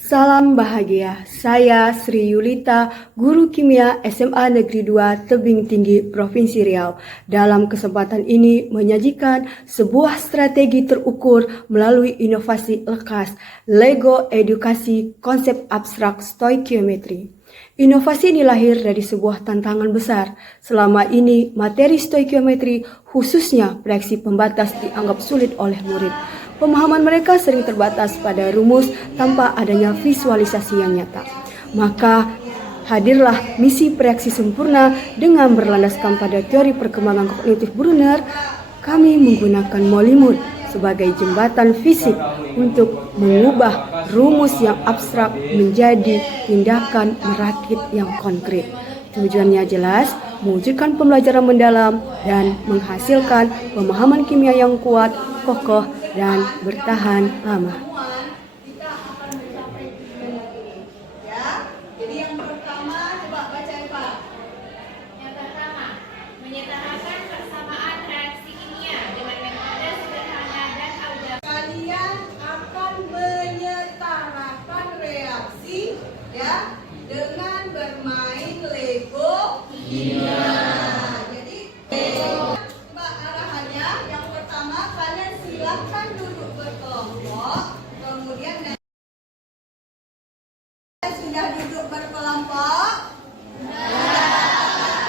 Salam bahagia, saya Sri Yulita, Guru Kimia SMA Negeri 2 Tebing Tinggi, Provinsi Riau. Dalam kesempatan ini menyajikan sebuah strategi terukur melalui inovasi lekas, Lego Edukasi Konsep Abstrak Stoikiometri. Inovasi ini lahir dari sebuah tantangan besar. Selama ini, materi stoikiometri, khususnya proyeksi pembatas, dianggap sulit oleh murid. Pemahaman mereka sering terbatas pada rumus tanpa adanya visualisasi yang nyata. Maka hadirlah misi proyeksi sempurna dengan berlandaskan pada teori perkembangan kognitif Brunner. Kami menggunakan Molimut sebagai jembatan fisik untuk mengubah rumus yang abstrak menjadi tindakan merakit yang konkret. Tujuannya jelas, mewujudkan pembelajaran mendalam dan menghasilkan pemahaman kimia yang kuat, kokoh, dan bertahan lama. Jadi yang pertama, coba baca Eva. Yang pertama, menyederhanakan persamaan reaksi kimia dengan metode sederhana dan aljabar. Kalian akan menyetarakan reaksi ya dengan bermain Lego kimia. Jadi coba arahannya. Yang pertama, kalian silakan duduk berkelompok. Kemudian sudah duduk berkelompok.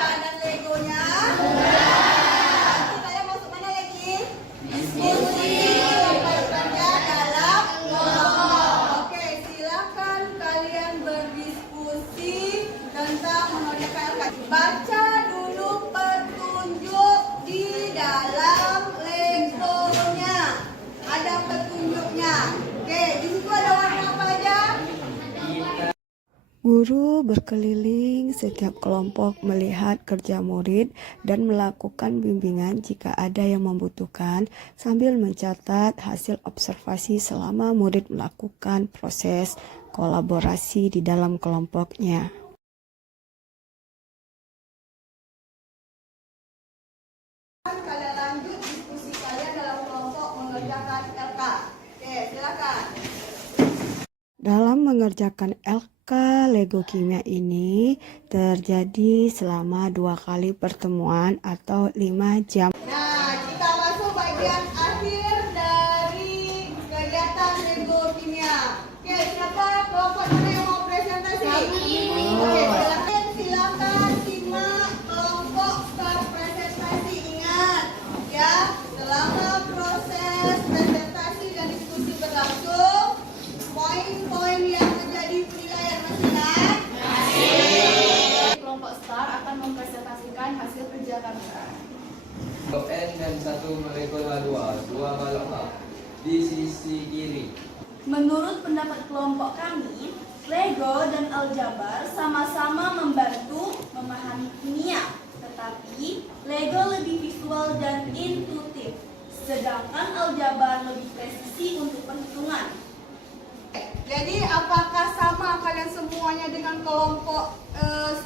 Keadaan Legonya. Nanti kalian masuk mana lagi? Diskusi. Bekerja dalam kelompok. Oke, silakan kalian berdiskusi tentang mengerjakan LK. Baca dulu petunjuk di dalam Legonya. Ada petunjuknya. Oke, di situ ada warna apa aja? Guru berkeliling setiap kelompok melihat kerja murid dan melakukan bimbingan jika ada yang membutuhkan sambil mencatat hasil observasi selama murid melakukan proses kolaborasi di dalam kelompoknya. Kalian lanjut diskusi kalian dalam kelompok mengerjakan LK. Oke, silakan. Dalam mengerjakan LK Lego Kimia ini terjadi selama 2 kali pertemuan atau 5 jam. Nah, kita masuk bagian akhir dari kegiatan Lego Kimia. Oke, siapa kelompok mana yang mau presentasi? Oke, silakan simak kelompok start presentasi. Ingat ya, selama proses presentasi dan diskusi berlangsung, poin-poin yang menjadi penilaian masih ingat? Kelompok STAR akan mempresentasikan hasil kerja kami. N dan 1 molekula 2 malaka di sisi kiri. Menurut pendapat kelompok kami, Lego dan aljabar sama-sama membantu memahami kimia, tetapi Lego lebih visual dan intuitif, sedangkan aljabar lebih presisi untuk perhitungan. Jadi apakah sama kalian semuanya dengan kelompok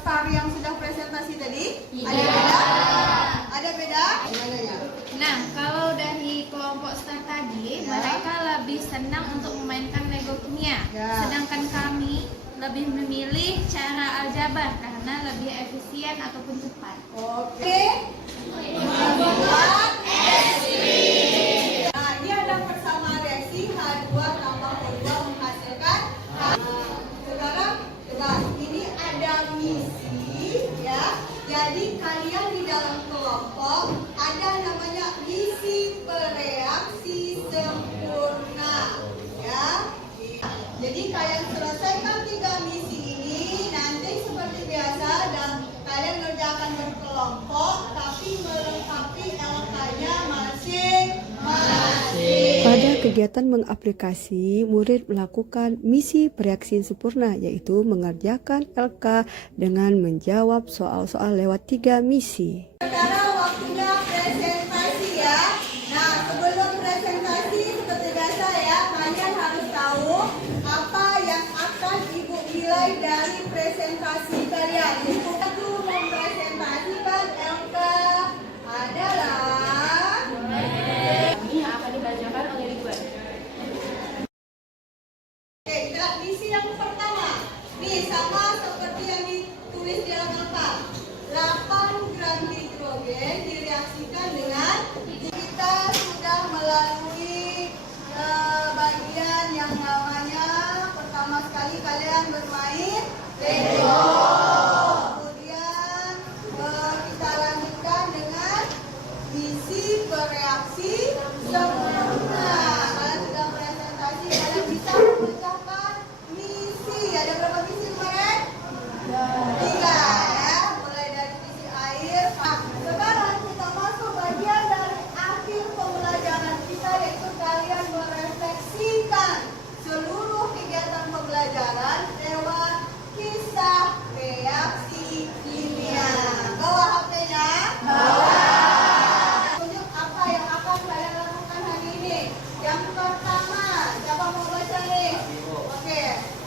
STAR yang sudah presentasi tadi? Iya. Ada beda? Ada beda? Gimana ya? Nah, kalau dari kelompok STAR tadi, mereka lebih senang untuk memainkan Lego kimia. Ya. Sedangkan kami lebih memilih cara aljabar karena lebih efisien ataupun cepat. Oke. Nah, ini ada persamaan reaksi H2 tambah O2 menghasilkan H. Sekarang coba ini ada misi ya. Jadi kalian di dalam kelompok ada namanya misi bereaksi sempurna ya. Jadi kalian selesaikan 3 misi ini, nanti seperti biasa dan kalian kerjakan berkelompok tapi melengkapi LK-nya masing-masing. Pada kegiatan mengaplikasi, murid melakukan misi bereaksi sempurna, yaitu mengerjakan LK dengan menjawab soal-soal lewat 3 misi. Sekarang waktunya presentasi ya. Nah, sebelum presentasi seperti biasa ya, kalian harus tahu apa yang akan Ibu nilai dari presentasi kalian. Ibu itu mempresentasikan LK adalah Ini yang akan dibacakan oleh Ridwan. Oke, misi yang Ini sama seperti yang ditulis di dalam apa? 8 gram hidrogen direaksikan dengan kita sudah melalui bagian yang namanya pertama sekali kalian bermain Lego. Kemudian kita lanjutkan dengan misi bereaksi sempurna. Kalian sudah presentasi, kalian bisa memecahkan misi. Ada berapa misi kemarin? 3 ya, mulai dari misi air. Nah, sekarang kita masuk bagian dari akhir pembelajaran kita, yaitu kalian merefleksikan seluruh kegiatan pembelajaran lewat kisah reaksi kimia. Bawa HP-nya? Bawa. Tunjuk apa yang akan kalian lakukan hari ini. Yang pertama, siapa mau baca nih? Oke,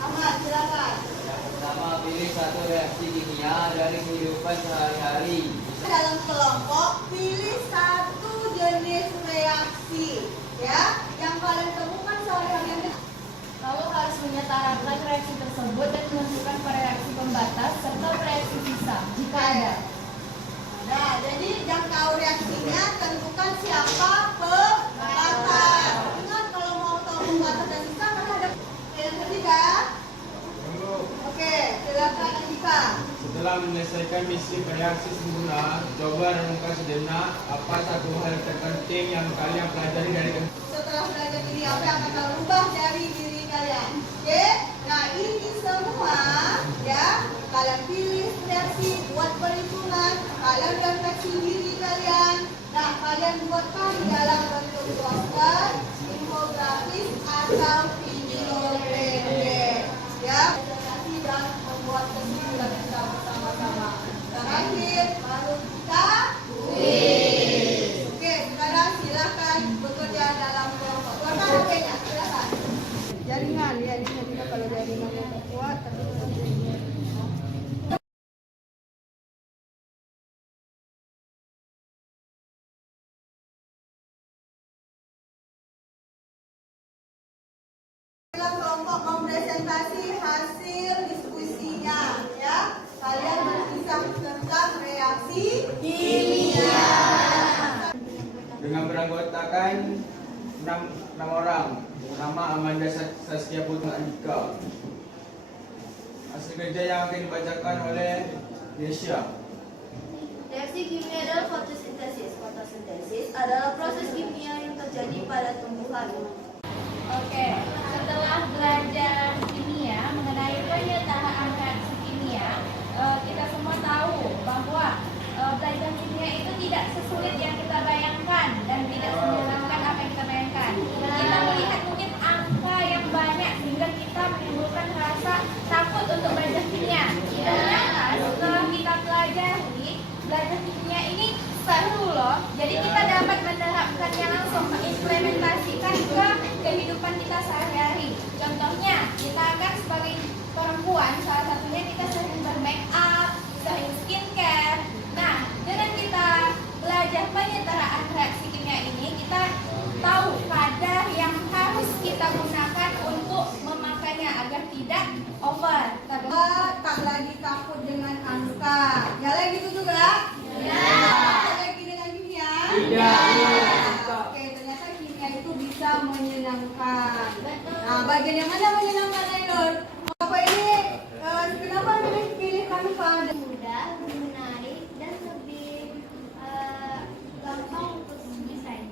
Ahmad silakan. Yang pertama, pilih satu reaksi kimia dari kehidupan sehari-hari. Dalam kelompok pilih satu jenis reaksi ya yang kalian temukan sehari-hari. Lalu harus menyetarakan reaksi tersebut dan menentukan reaksi pembatas serta reaksi sisa jika ada. Nah, jadi yang tahu reaksinya tentukan siapa pembatas. Ingat kalau mau tahu pembatas dan sisa kan ada yang ketiga. Oke, silakan Andika. Setelah menyelesaikan misi reaksi sempurna, coba renungkan sejenak apa satu hal terpenting yang kalian pelajari dari Setelah belajar ini apa yang akan kalian ubah dari diri kalian? Oke, nah ini semua ya kalian pilih reaksi buat perhitungan, kalian refleksi diri kalian. Nah kalian buatkan dalam bentuk poster, infografis atau video pendek ya. Presentasi dan membuat kesimpulan kita bersama-sama. Terakhir baru kita kuis. Oke, sekarang silakan bekerja dalam kelompok. Keluarkan HP-nya, silakan. Jaringan ya, ini juga kalau jaringannya tak kuat tapi kelompok mempresentasi hasil diskusinya ya. Kalian berkisah tentang reaksi kimia. dengan beranggotakan 6 orang. Nama Amanda Saskia Putri Andika. Hasil kerja yang akan dibacakan oleh Desya. Reaksi kimia adalah fotosintesis. Fotosintesis adalah proses kimia yang terjadi pada tumbuhan. Oke, setelah belajar kimia mengenai penyetaraan reaksi kimia, kita semua tahu bahwa belajar kimia itu tidak sesulit yang kita bayangkan dan tidak menyenangkan apa yang kita bayangkan. Kita melihat mungkin angka yang banyak sehingga kita menimbulkan rasa takut untuk belajar kimia. Ternyata setelah kita pelajari, belajar kimia ini seru loh. Jadi kita dapat menerapkannya langsung, mengimplementasikan ke kehidupan kita sehari-hari. Contohnya, kita akan sebagai perempuan, salah satunya kita sering bermake up, sering skincare. Nah, dengan kita belajar penyetaraan reaksi kimia ini, kita tahu kadar yang harus kita gunakan untuk memakainya agar tidak over. Tak lagi takut dengan angka. Ya lagi gitu juga? Ya. Lagi dengan kimia? Oke, ternyata kimia itu bisa menyenangkan. Nah, bagian yang mana menyenangkan, Ainur? Apa ini? Kenapa pilih kanva? Mudah, menarik, dan lebih gampang untuk desain.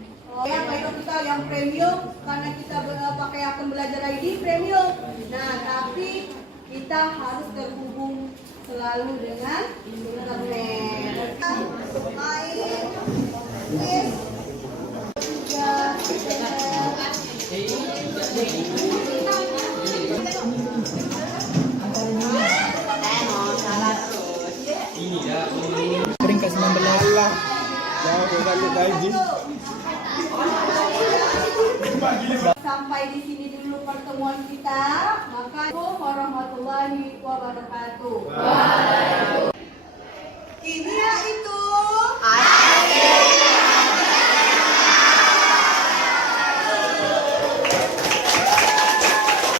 Ya, kalau kita yang premium karena kita pakai akun belajar ID premium. Nah, tapi kita harus terhubung selalu dengan internet. Main, quiz, Peringkat 19 lah. Sampai di sini dulu pertemuan kita. Maka warahmatullahi wabarakatuh.